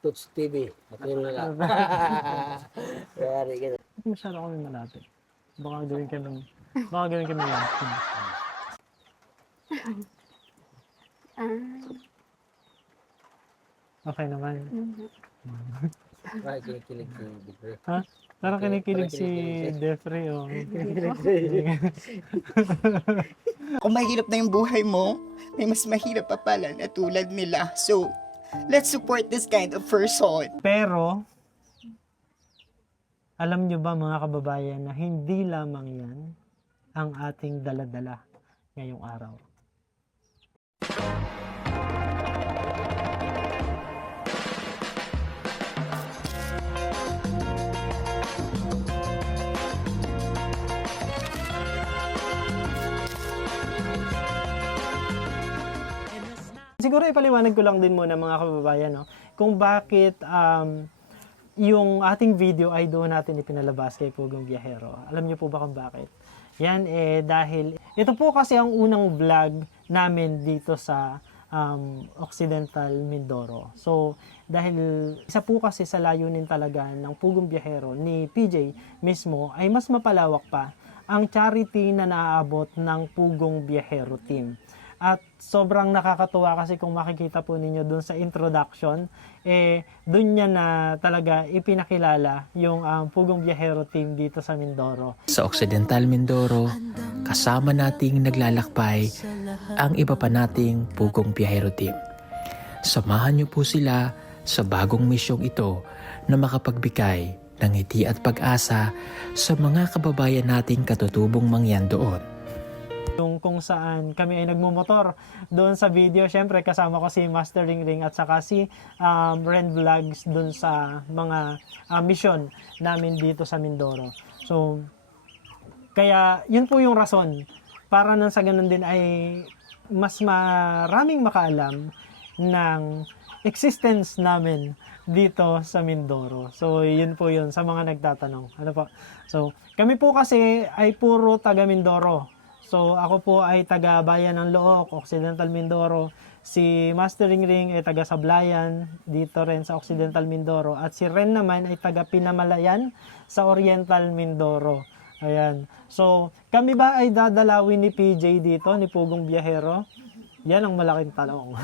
Tuts TV. Matulog na lang. Yari ka na. Ba't masyado kami malapit? Baka gawin kami yan. Okay naman. Bakit kinikilig si Bigre? Ha? Parang kinikilig si kinikilig Jeffrey, oh. Kung mahirap na yung buhay mo, may mas mahirap pa pala na tulad nila. So, let's support this kind of person. Pero, alam nyo ba mga kababayan na hindi lamang yan ang ating daladala ngayong araw. Siguro ipaliwanag ko lang din muna mga kababayan, no, kung bakit yung ating video ay doon natin ipinalabas kay Pugong Biyahero. Alam niyo po ba kung bakit? Yan dahil ito po kasi ang unang vlog namin dito sa Occidental Mindoro. So dahil isa po kasi sa layunin talaga ng Pugong Biyahero ni PJ mismo ay mas mapalawak pa ang charity na naaabot ng Pugong Biyahero team. At sobrang nakakatuwa kasi kung makikita po ninyo dun sa introduction, dun niya na talaga ipinakilala yung Pugong Biyahero team dito sa Mindoro. Sa Occidental Mindoro, kasama nating naglalakbay ang iba pa nating Pugong Biyahero team. Samahan niyo po sila sa bagong misyong ito na makapagbigay ng ngiti at pag-asa sa mga kababayan nating katutubong mangyan doon. Yung kung saan kami ay nagmumotor doon sa video, syempre kasama ko si Master Ring at saka si Ren Vlogs doon sa mga mission namin dito sa Mindoro. So, kaya yun po yung rason para nang sa ganun din ay mas maraming makaalam ng existence namin dito sa Mindoro. So, yun po yun sa mga nagtatanong. Ano po? So, kami po kasi ay puro taga Mindoro. So, ako po ay taga Bayan ng Look, Occidental Mindoro. Si Master Ring ay taga Sablayan, dito rin sa Occidental Mindoro. At si Ren naman ay taga Pinamalayan sa Oriental Mindoro. Ayan. So, kami ba ay dadalawin ni PJ dito, ni Pugong Biyahero? Yan ang malaking tanong.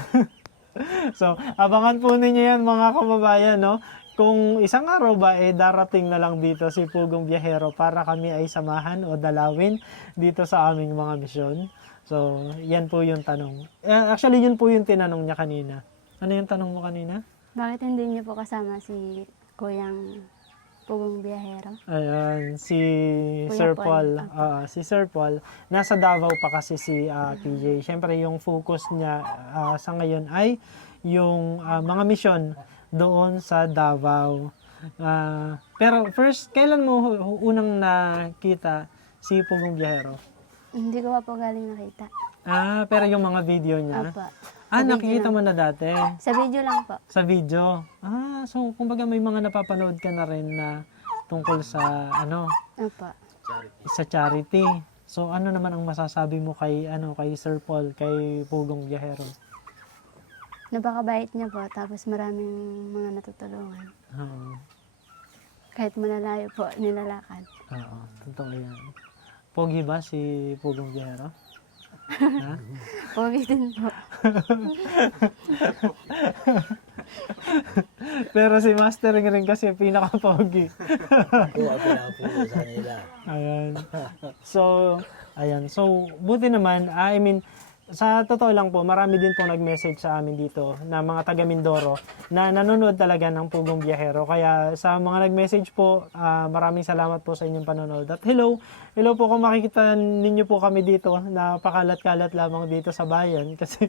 So, abangan po ninyo yan mga kababayan, no? Kung isang araw ba darating na lang dito si Pugong Biyahero para kami ay samahan o dalawin dito sa aming mga misyon. So, yan po yung tanong. Actually, yun po yung tinanong niya kanina. Ano yung tanong mo kanina? Bakit hindi niyo po kasama si Kuyang Pugong Biyahero? Ayan, si Kuya Sir Paul. Paul. Si Sir Paul, nasa Davao pa kasi si PJ. Siyempre, yung focus niya sa ngayon ay yung mga misyon doon sa Davao. Pero first, kailan mo unang nakita si Pugong Biyahero? Hindi ko pa po galing nakita. Pero yung mga video niya? Opo. Nakikita mo na dati? Sa video lang po. Sa video? So kumbaga may mga napapanood ka na rin na tungkol sa Opo. sa charity. So ano naman ang masasabi mo kay kay Sir Paul, kay Pugong Biyahero? Napakabait niya po, tapos maraming mga natutulungan. Kahit malalayo po, nilalakad. Oo, totoo yan. Pogi ba si Pugong Biyahero? Ha? Pogi din po. Pero si Master rin kasi pinaka-pogi. Kung ako pinapulo sa kanila. Ayan. So, buti naman, sa totoo lang po, marami din po nag-message sa amin dito na mga taga Mindoro na nanonood talaga ng Pugong Biyahero. Kaya sa mga nag-message po, maraming salamat po sa inyong panonood. At hello po kung makikita ninyo po kami dito, napakalat-kalat lamang dito sa bayan kasi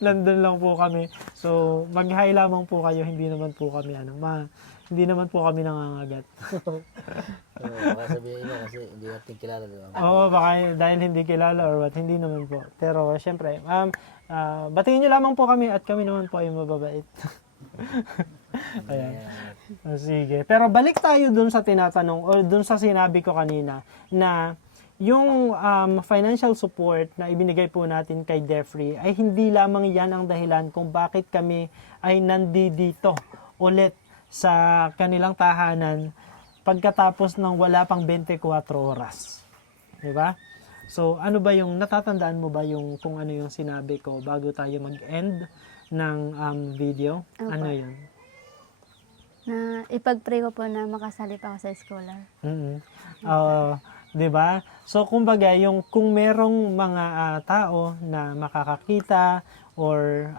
nandun lang po kami. So mag-hi lamang po kayo, hindi naman po kami hindi naman po kami nangangagat. Baka sabihin mo kasi hindi natin kilala. Oo, baka dahil hindi kilala or what, hindi naman po. Pero syempre, batiin nyo lamang po kami at kami naman po ay mababait. Ayan. Sige. Pero balik tayo dun sa tinatanong o dun sa sinabi ko kanina na yung financial support na ibinigay po natin kay Jeffrey ay hindi lamang yan ang dahilan kung bakit kami ay nandito ulit sa kanilang tahanan pagkatapos ng wala pang 24 oras. Di ba? So, ano ba yung, natatandaan mo ba yung kung ano yung sinabi ko bago tayo mag-end ng video? Opo. Ano yun? Na ipag-pray ko po na makasali pa ako sa scholar. Mm. 'Di ba? So kumbaga yung kung merong mga tao na makakakita or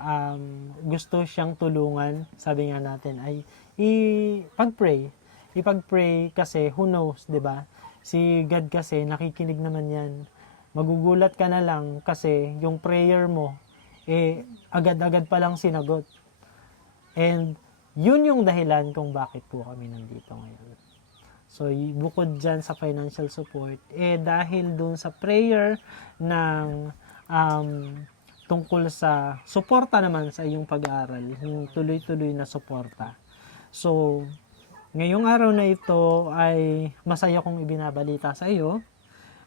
gusto siyang tulungan, sabi nga natin ay ipag-pray. Ipag-pray kasi who knows, 'di ba? Si God kasi nakikinig naman 'yan. Magugulat ka na lang kasi yung prayer mo agad-agad pa lang sinagot. And yun yung dahilan kung bakit po kami nandito ngayon. So, bukod dyan sa financial support, dahil dun sa prayer ng tungkol sa suporta naman sa iyong pag-aaral, yung tuloy-tuloy na suporta. So, ngayong araw na ito ay masaya kong ibinabalita sa iyo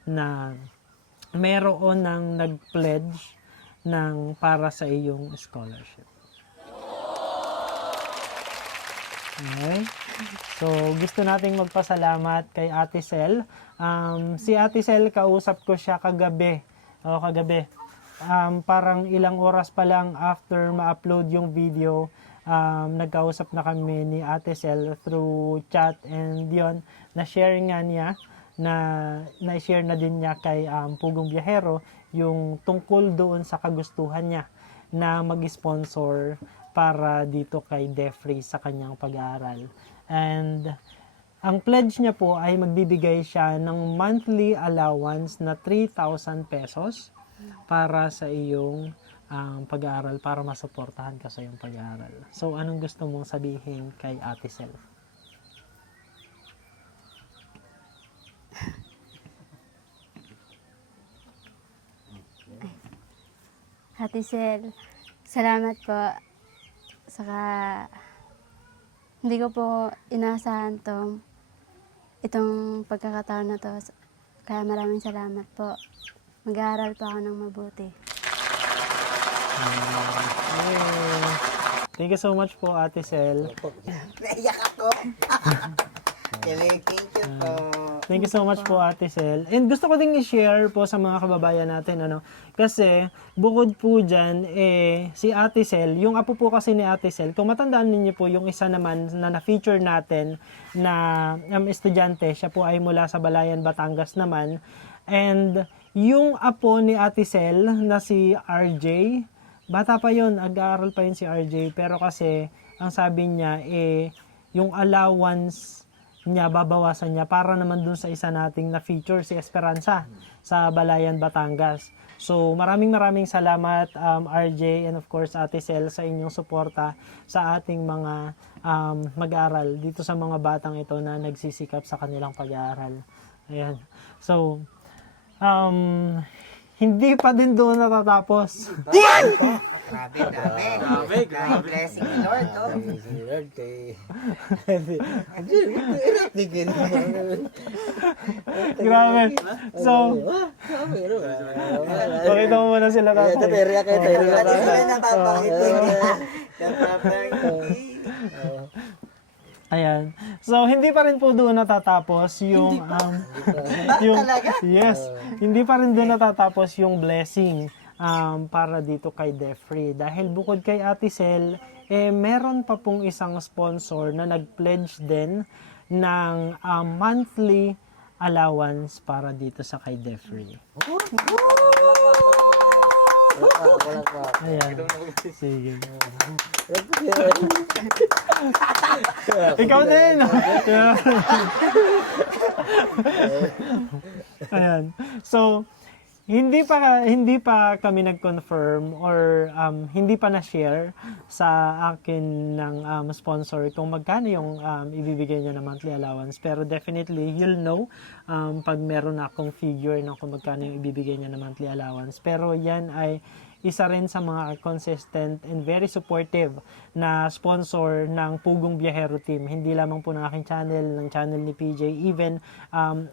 na meron ng nag-pledge para sa iyong scholarship. Okay. So, gusto nating magpasalamat kay Ate Sel. Si Ate Sel, kausap ko siya kagabi. Parang ilang oras pa lang after ma-upload yung video, nagkausap na kami ni Ate Sel through chat, and yon na-share nga niya, na-share na din niya kay Pugong Biyahero yung tungkol doon sa kagustuhan niya na mag-sponsor para dito kay Defrey sa kanyang pag-aaral. And ang pledge niya po ay magbibigay siya ng monthly allowance na 3,000 pesos para sa iyong pag-aaral, para masuportahan ka sa iyong pag-aaral. So, anong gusto mong sabihin kay Ate Sel? Ate Sel, salamat po. Saka, hindi ko po inaasahan itong pagkakataon na to. Kaya maraming salamat po. Mag-aaral po ako ng mabuti. Thank you so much po, Ate Sel. Naiyak ako. Thank you po. Thank you so much po, Ate Sel. And gusto ko ding i-share po sa mga kababayan natin, kasi bukod po dyan, si Ate Sel, yung apo po kasi ni Ate Sel, kung matandaan ninyo po yung isa naman na na-feature natin na estudyante, siya po ay mula sa Balayan, Batangas naman. And yung apo ni Ate Sel na si RJ, bata pa yun, ag-aaral pa yun si RJ, pero kasi ang sabi niya, yung allowance niya, babawasan niya para naman dun sa isa nating na-feature, si Esperanza sa Balayan, Batangas. So, maraming salamat, RJ, and of course, Ate Sel, sa inyong suporta sa ating mga mag-aaral dito sa mga batang ito na nagsisikap sa kanilang pag-aaral. Ayan. So, hindi pa din doon natatapos. Grabe. Blessing ni Lord, oh. Si Lord kay... Grabe. So, pakita mo muna sila tatay. Pati sila napapangiti. Ayan. So, hindi pa rin po doon natatapos yung... yes. Hindi pa rin doon natatapos yung blessing para dito kay Defrey. Dahil bukod kay Ate Sel, meron pa pong isang sponsor na nag-pledge din ng monthly allowance para dito sa kay Defrey. Ayan. Sige. Ikaw din. Ayan. So, hindi pa kami nag-confirm or hindi pa na-share sa akin ng sponsor kung magkano yung ibibigay niya na monthly allowance. Pero definitely, you'll know pag meron akong figure ng kung magkano yung ibibigay niya na monthly allowance. Pero yan ay isa rin sa mga consistent and very supportive na sponsor ng Pugong Biyahero Team. Hindi lamang po ng aking channel, ng channel ni PJ, even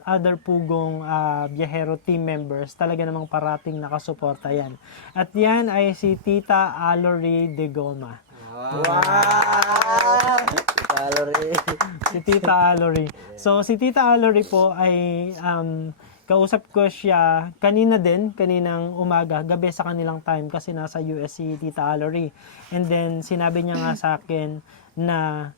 other Pugong Biyahero Team members. Talaga namang parating nakasuporta yan. At yan ay si Tita Alory de Goma. Wow! Calorie. Si Tita Alory. So, si Tita Alory po ay kausap ko siya kaninang umaga, gabi sa kanilang time kasi nasa US si Tita Alory. And then, sinabi niya nga sa akin na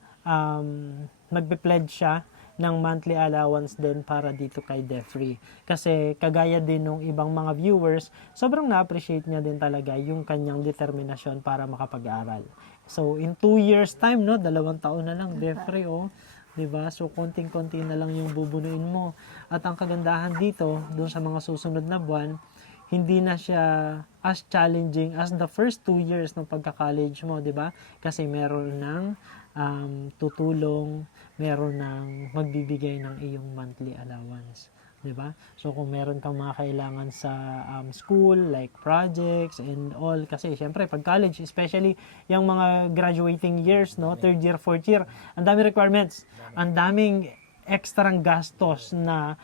magbe-pledge siya ng monthly allowance din para dito kay Defree. Kasi kagaya din ng ibang mga viewers, sobrang na-appreciate niya din talaga yung kanyang determinasyon para makapag-aral. So, in 2 years time, no, 2 taon na lang, Defree, oh. 'Di ba? So, konting-konti na lang yung bubunuin mo. At ang kagandahan dito, dun sa mga susunod na buwan, hindi na siya as challenging as the first 2 years ng pagka-college mo, 'di ba? Kasi meron ng tutulong, meron ng magbibigay ng iyong monthly allowance, 'di ba? So kung meron kang mga kailangan sa school like projects and all, kasi syempre pag college, especially yung mga graduating years, no, third year, fourth year, ang dami requirements, ang daming extrang gastos na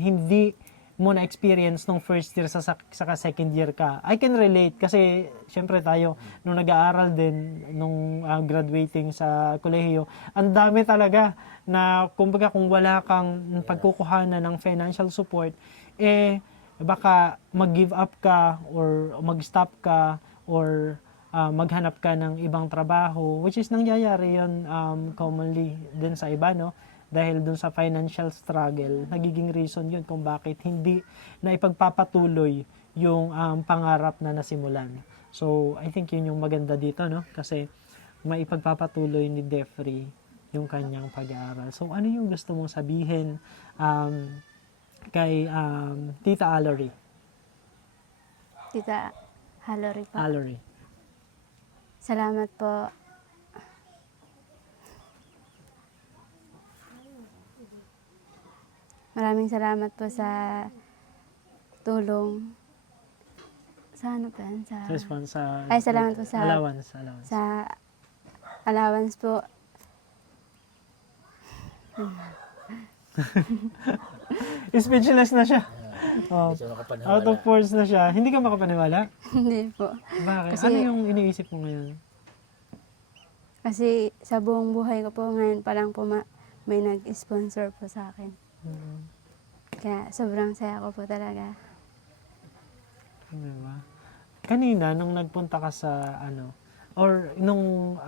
hindi mo na experience nung first year sa second year ka. I can relate kasi syempre tayo nung nag-aaral din nung graduating sa kolehiyo, ang dami talaga na kumbaga kung wala kang pagkukuhanan ng financial support, baka mag-give up ka or mag-stop ka or maghanap ka ng ibang trabaho, which is nangyayari yon commonly din sa iba, no? Dahil dun sa financial struggle, nagiging reason yun kung bakit hindi na ipagpapatuloy yung pangarap na nasimulan. So, I think yun yung maganda dito, no? Kasi maipagpapatuloy ni Defree yung kanyang pag-aaral. So, ano yung gusto mong sabihin kay Tita Alory? Tita Alory po. Alory. Salamat po. Maraming salamat po sa tulong. Sa ano pa yan? Response sa Ay, salamat po sa allowance. sa allowance po. Speechless na siya. Oh, Hindi siya makapaniwala. out of words na siya. Hindi ka makapaniwala? Hindi po. Bakit? Kasi- Ano yung iniisip mo ngayon? Kasi sa buong buhay ko po ngayon pa lang po may nag-sponsor po sa akin. Kaya sobrang saya ko po talaga. Diba? Kanina, nung nagpunta ka sa or nung,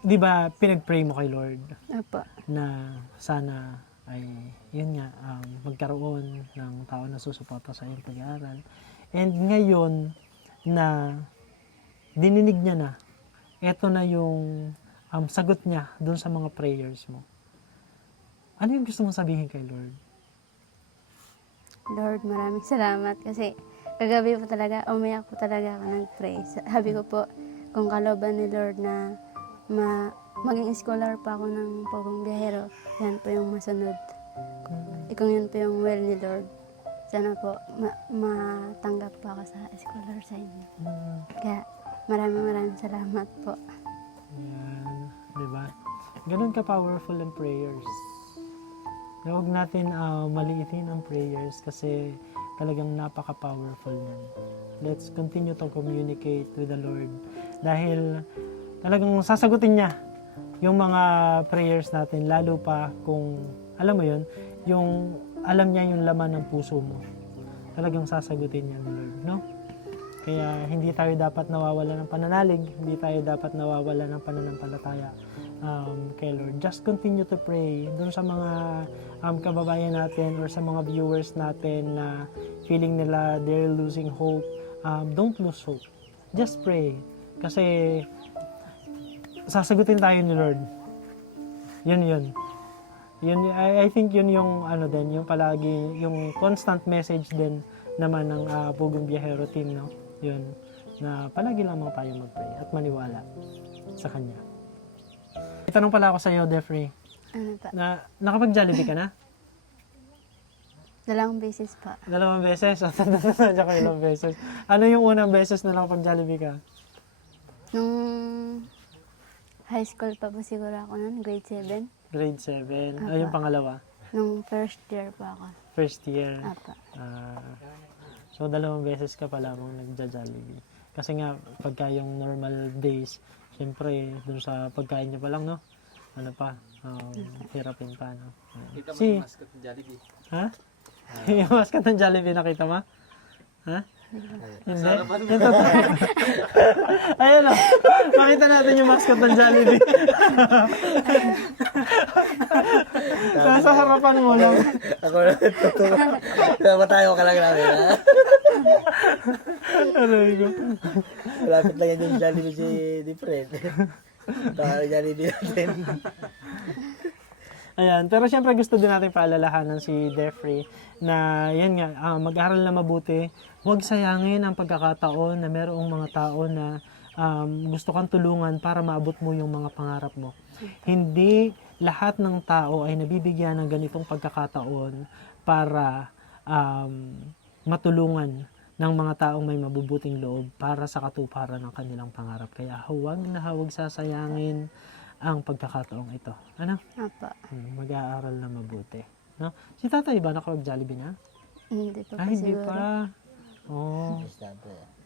di ba, pinag-pray mo kay Lord Opo. na sana ay, yun nga, magkaroon ng tao na susuporta sa iyong pag-aaral. And ngayon, na dininig niya na, eto na yung sagot niya dun sa mga prayers mo. Ano yung gusto mong sabihin kay Lord? Lord, maraming salamat kasi kagabi po talaga, umiyak po talaga ako nag-pray. Sabi ko po, kung kalooban ni Lord na maging scholar pa ako ng Pugong Biyahero, yan po yung masunod. Kung yan po yung will ni Lord, sana po matanggap po ako sa scholar sa inyo. Kaya maraming salamat po. Yan, di ba? Ganun ka-powerful ang prayers. Huwag natin maliitin ang prayers kasi talagang napaka-powerful yan. Let's continue to communicate with the Lord dahil talagang sasagutin niya yung mga prayers natin, lalo pa kung, alam mo yun, yung alam niya yung laman ng puso mo. Talagang sasagutin niya ng Lord, no? Kaya hindi tayo dapat nawawala ng pananalig, hindi tayo dapat nawawala ng pananampalataya kay Lord. Just continue to pray dun sa mga kababayan natin or sa mga viewers natin na feeling nila they're losing hope. Don't lose hope. Just pray. Kasi sasagutin tayo ni Lord. Yun. I think yun yung din, yung palagi, yung constant message din naman ng Pugong Biyahero team, no? Yun, na palagi lamang tayo mag-pray at maniwala sa Kanya. Itanong pala ako sa iyo, Defree. Ano pa? Nakapag-Jollibee ka na? 2 beses pa. 2 beses? O, tanda ko ilang beses. Ano yung unang beses na nakapag-Jollibee ka? Nung high school pa po siguro ako nun, grade 7. Grade 7. Ay, yung pangalawa? Nung first year pa ako. First year. Apa. So, 2 beses ka pa lamang nagja-Jollibee. Kasi nga, pagka yung normal days, syempre, dun sa pagkain niya pa lang, no? Ano pa, hirapin pa, no? Kita mo Si, yung mascot ng Jollibee. ha? Yung mascot ng Jollibee, nakita mo? Ha? Hindi? Yung totoo. Ayun o. Makita natin yung mascot ng Jollibee. Nasa harapan mo lang. Ako na totoo. Napatayo ka lang namin, ha? Aray ko. Malapit lang yan yung Jollibee si Different. Baka Jollibee natin. Ayan, pero syempre gusto din natin paalalahanan si Jeffrey na yan nga, mag-aral na mabuti. Huwag sayangin ang pagkakataon na merong mga tao na gusto kang tulungan para maabot mo yung mga pangarap mo. Hindi lahat ng tao ay nabibigyan ng ganitong pagkakataon para matulungan ng mga taong may mabubuting loob para sa katuparan ng kanilang pangarap. Kaya huwag na huwag sasayangin ang pagkakataong ito. Ano? Apa. Mag-aaral na mabuti. No? Si tatay ba nakapag-Jollibee na? Hindi pa po Hindi siguro. pa.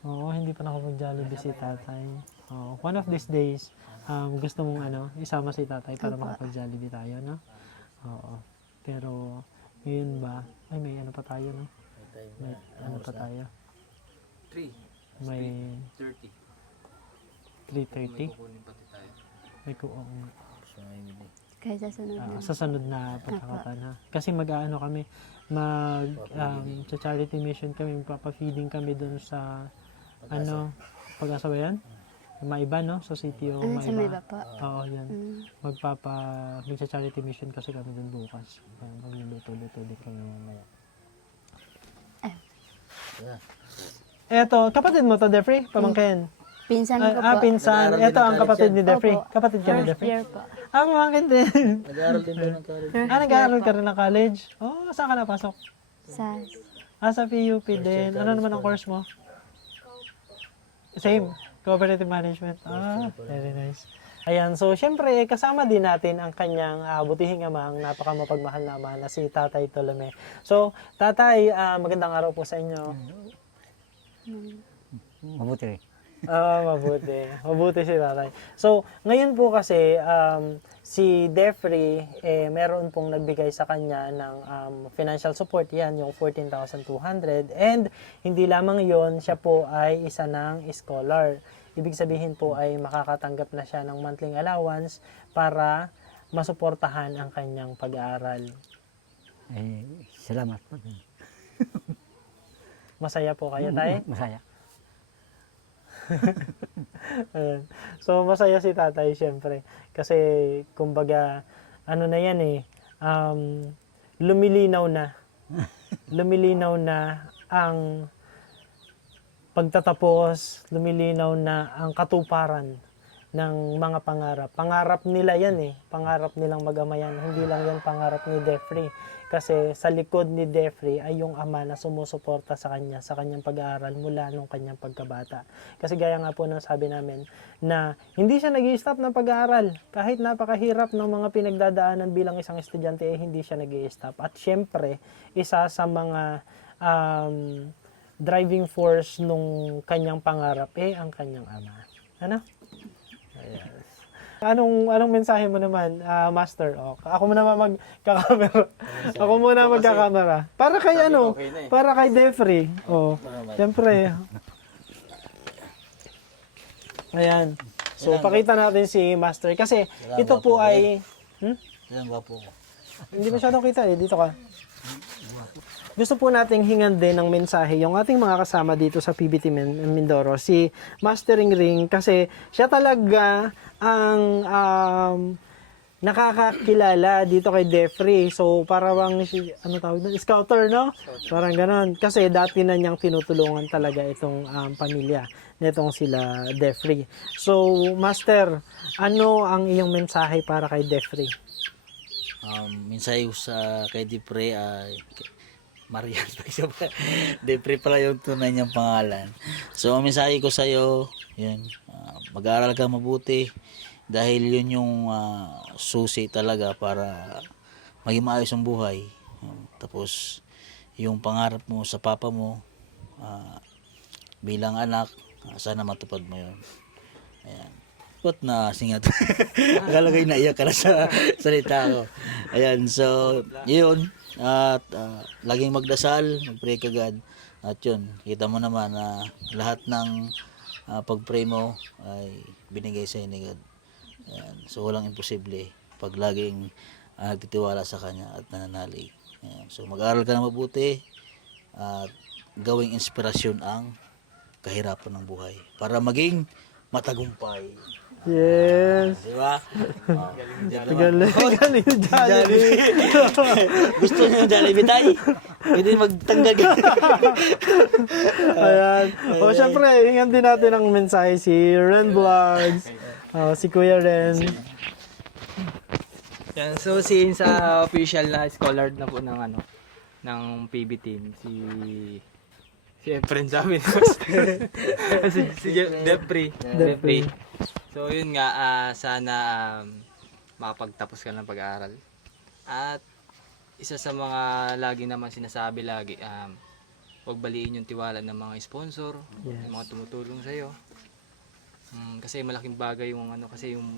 Oo, hindi pa nakapag-Jollibee si tatay. One of these days, gusto mong isama si tatay para Opo. makapag-Jollibee tayo, no? Oo. Pero, yun ba? Ay, may ano pa tayo, no? May ano pa tayo? 3. May 30. 3:30? Kukunin pati tayo. May kuong Kaya sa sunod na. sa sunod na pagkakataon ha. Kasi mag-aano kami, sa charity mission kami, magpapa-feeding kami doon sa Pag-asa ba yan? Maiba, no? Sa city o Sa may Maiba. ba po? Oo, yan. Mm. Magsa-charity mission kasi kami doon bukas. Kaya magluluto-luto din kami mamaya. Eto, kapatid mo to, Jeffrey? Pamangkin? Pinsan ko po. Pinsan. Nag-aaral din Ito ng ang college kapatid yan. ni Jeffrey. Opo. Kapatid ka ni First Jeffrey? year po. Pamangkin din. Nag-aaral din tayo ng college. Nag-aaral ka rin ng college? Saan ka napasok? Sa Sa PUP din. Ano naman ang course mo? Same. Cooperative Management. Very nice. Ayan, so syempre, kasama din natin ang kanyang butihing ama, ang napakamapagmahal na ama na si Tatay Tolome. So, Tatay, magandang araw po sa inyo. Mabuti. Mabuti. Mabuti si Tatay. So, ngayon po kasi, si Jeffrey, meron pong nagbigay sa kanya ng financial support. Yan, yung 14,200. And, hindi lamang yon, siya po ay isa ng scholar. Ibig sabihin po ay makakatanggap na siya ng monthly allowance para masuportahan ang kanyang pag-aaral. Salamat po. Masaya po kayo, Tay? Masaya. Ayan. So, masaya si tatay, syempre. Kasi, kumbaga, ano na yan lumilinaw na. Lumilinaw na ang pagtatapos, lumilinaw na ang katuparan ng mga pangarap. Pangarap nila yan Pangarap nilang mag-ama yan. Hindi lang yan pangarap ni Jeffrey. Kasi sa likod ni Jeffrey ay yung ama na sumusuporta sa kanya, sa kanyang pag-aaral mula nung kanyang pagkabata. Kasi gaya nga po ng sabi namin na hindi siya nag-i-stop ng pag-aaral. Kahit napakahirap ng mga pinagdadaanan bilang isang estudyante, hindi siya nag-i-stop. At syempre, isa sa mga driving force nung kanyang pangarap ang kanyang ama. Ano? Yes. Anong mensahe mo naman, Master? Ako muna magkakamera. Ako muna magkakamera. Para kay para kay Jeffrey. Siyempre. Ayan. So, pakita natin si Master. Kasi, ito po ay... Yan, gwapo ko. Hindi masyadong kita Dito ka. Gusto po nating hingan din ng mensahe yung ating mga kasama dito sa PBT Mindoro, si Mastering Ring, kasi siya talaga ang nakakakilala dito kay Jeffrey. So, parang scouter, no? Parang ganon. Kasi dati na niyang tinutulungan talaga itong pamilya nitong sila Jeffrey. So, Master, ano ang iyong mensahe para kay Jeffrey? Mensahe ko sa kay Dipre ay Marian. Dipre pala yung tunay niyang pangalan. So, ang mensahe ko sa iyo, yan, mag-aaral ka mabuti dahil yun yung susi talaga para maging maayos ang buhay. Tapos, yung pangarap mo sa papa mo bilang anak, Sana matupad mo yun. Ayan. Ba't na singat? Akala ko naiyak ka na sa salita ko. Ayan, so, yun. At laging magdasal, mag-pray ka God. At yun, kita mo naman na lahat ng pag-pray mo ay binigay sa ni God. Ayan, so walang imposible pag laging nagtitiwala sa Kanya at nananalig. Ayan, so mag-aral ka na mabuti at gawing inspirasyon ang kahirapan ng buhay para maging matagumpay. Yes. Di ba? Galing. Galing yung Jollibee. Gusto niyo ng Jollibee tayo? Pwede magtanggal ka. Ayan. O, syempre, hingan din natin ang mensahe si Ren Vlogs. Si Kuya Ren. Yan, so since official na scholar na po ng ng PB team si friend namin si Depri. So yun nga sana makapagtapos ka ng pag-aaral. At isa sa mga lagi naman sinasabi lagi huwag baliin yung tiwala ng mga sponsor, yung mga tumutulong sa iyo. Kasi malaking bagay yung kasi yung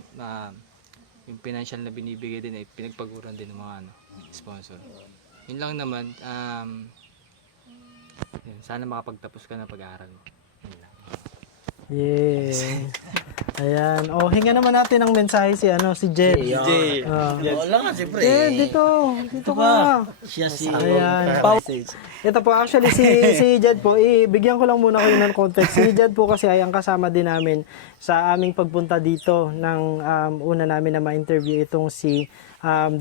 financial na binibigay din ay pinagpaguran din ng mga sponsor. Yun lang naman yun, sana makapagtapos ka ng pag-aaral mo. Yun lang. Yes. Ayan. O, hinga naman natin ang mensahe si Jed. Wala nga, siyempre. Dito ka. Siya si... Ayan. Ito po, actually, si Jed po, bigyan ko lang muna kayo ng context. Si Jed po kasi ay ang kasama din namin sa aming pagpunta dito ng una namin na ma-interview itong si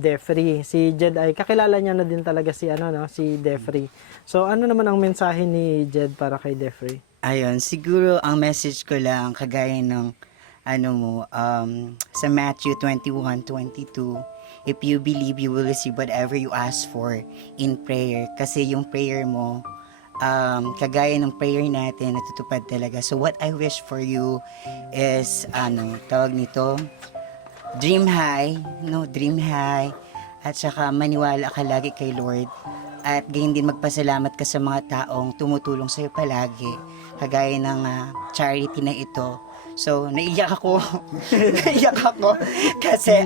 Defree. Si Jed ay kakilala niya na din talaga si si Defree. So ano naman ang mensahe ni Jed para kay Defree? Ayun, siguro ang message ko lang kagaya ng sa Matthew 21:22, if you believe, you will receive whatever you ask for in prayer. Kasi yung prayer mo, kagaya ng prayer natin, natutupad talaga. So what I wish for you is, tawag nito, dream high, dream high, at saka maniwala ka lagi kay Lord. At gayon din magpasalamat ka sa mga taong tumutulong sa'yo palagi, kagaya ng charity na ito. So, naiyak ako. Naiyak ako. Kasi,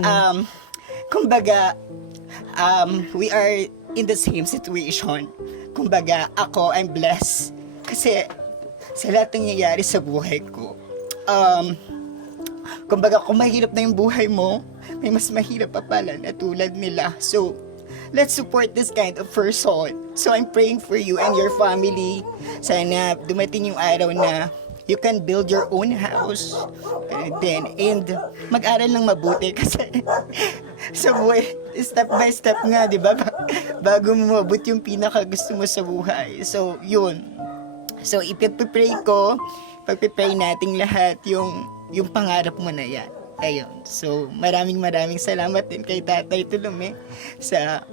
kumbaga, we are in the same situation. Kumbaga, ako, I'm blessed. Kasi, sa lahat ng nangyayari sa buhay ko, kumbaga, kung mahirap na yung buhay mo, may mas mahirap pa pala na tulad nila. So, let's support this kind of person. So, I'm praying for you and your family. Sana dumating yung araw na you can build your own house. And mag-aral lang mabuti kasi sa buhay, step by step nga, di ba? Bago mo mabut yung pinaka gusto mo sa buhay. So, yun. So, ipagpipray ko, pagpipray nating lahat yung pangarap mo na yan. Ayun. So, maraming salamat din kay Tatay Tulum sa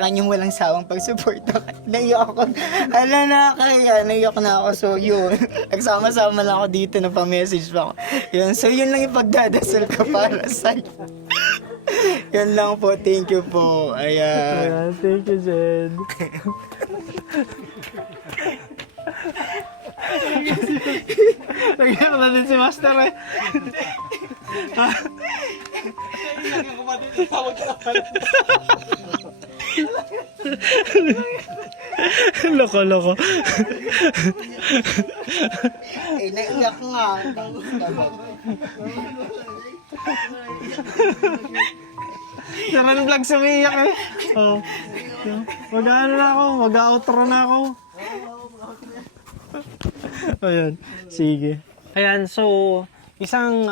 kanyang walang sawang pagsuporta. Naiyak ako. Naiyak na ako. So, yun. Nagsama-sama lang ako dito na pa-message pa ako. Yun. So, yun lang ipagdadasal ko para sa'yo. Yun lang po. Thank you po. Ayan. Thank you, Jed. Nagyan na din si Master eh. Loko. Naiyak nga. Saran vlog sumiyak eh. Oh. Mag-ano na ako, mag-outro na ako. Ayan, sige. Ayan, so isang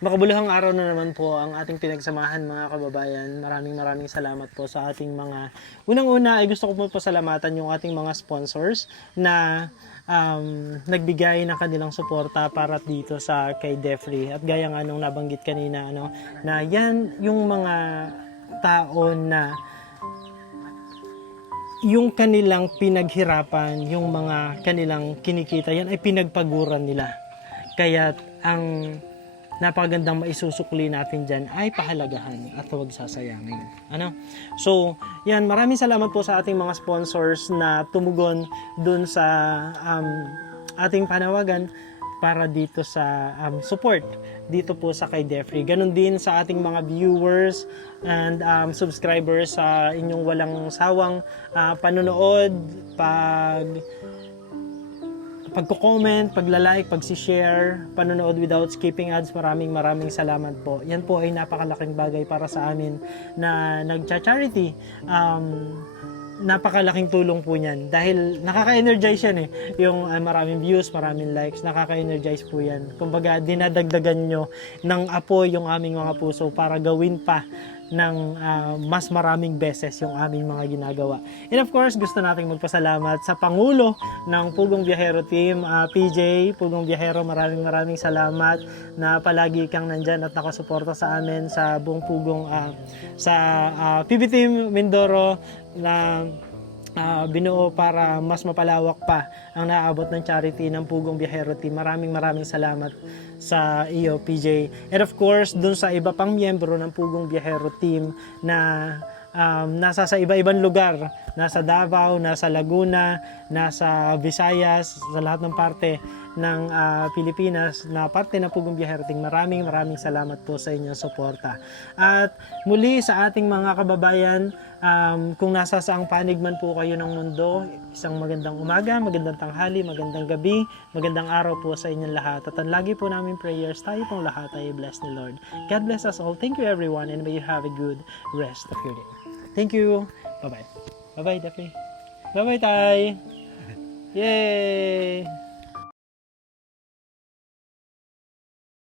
makabuluhang araw na naman po ang ating pinagsamahan mga kababayan. Maraming salamat po sa ating mga unang-una ay gusto ko po pasalamatan yung ating mga sponsors na nagbigay ng kanilang suporta para dito sa kay Defree. At gaya nga nung nabanggit kanina na yan yung mga tao na yung kanilang pinaghirapan, yung mga kanilang kinikita, yan ay pinagpaguran nila. Kaya ang napakagandang maisusukli natin dyan ay pahalagahan at huwag sasayangin. So, yan, maraming salamat po sa ating mga sponsors na tumugon dun sa ating panawagan para dito sa support dito po sa kay Jeffrey. Ganon din sa ating mga viewers and subscribers sa inyong walang sawang panonood, pagko-comment, pagla-like, pag-share, panonood without skipping ads. Maraming salamat po. Yan po ay napakalaking bagay para sa amin na nagcha-charity. Napakalaking tulong po niyan dahil nakaka-energize yan yung maraming views, maraming likes, nakaka-energize po yan. Kumbaga dinadagdagan nyo ng apoy yung aming mga puso para gawin pa ng mas maraming beses yung aming mga ginagawa. And of course, gusto nating magpasalamat sa Pangulo ng Pugong Biyahero Team, PJ, Pugong Biyahero, maraming salamat na palagi kang nandyan at nakasuporta sa amin sa buong Pugong, sa PB Team Mindoro na binuo para mas mapalawak pa ang naaabot ng charity ng Pugong Biyahero Team. Maraming salamat sa iyo, PJ. And of course, dun sa iba pang miyembro ng Pugong Biyahero Team na nasa sa iba-ibang lugar, nasa Davao, nasa Laguna, nasa Visayas, sa lahat ng parte ng Pilipinas na parte ng Pugong Biyahero Team. Maraming salamat po sa inyong suporta. At muli sa ating mga kababayan, kung nasa saang panig man po kayo ng mundo, isang magandang umaga, magandang tanghali, magandang gabi, magandang araw po sa inyong lahat. At ang lagi po namin prayers, tayo pong lahat ay bless ni Lord. God bless us all. Thank you everyone and may you have a good rest of your day. Thank you. Bye-bye. Bye-bye, Daphne. Bye-bye, Tay. Yay!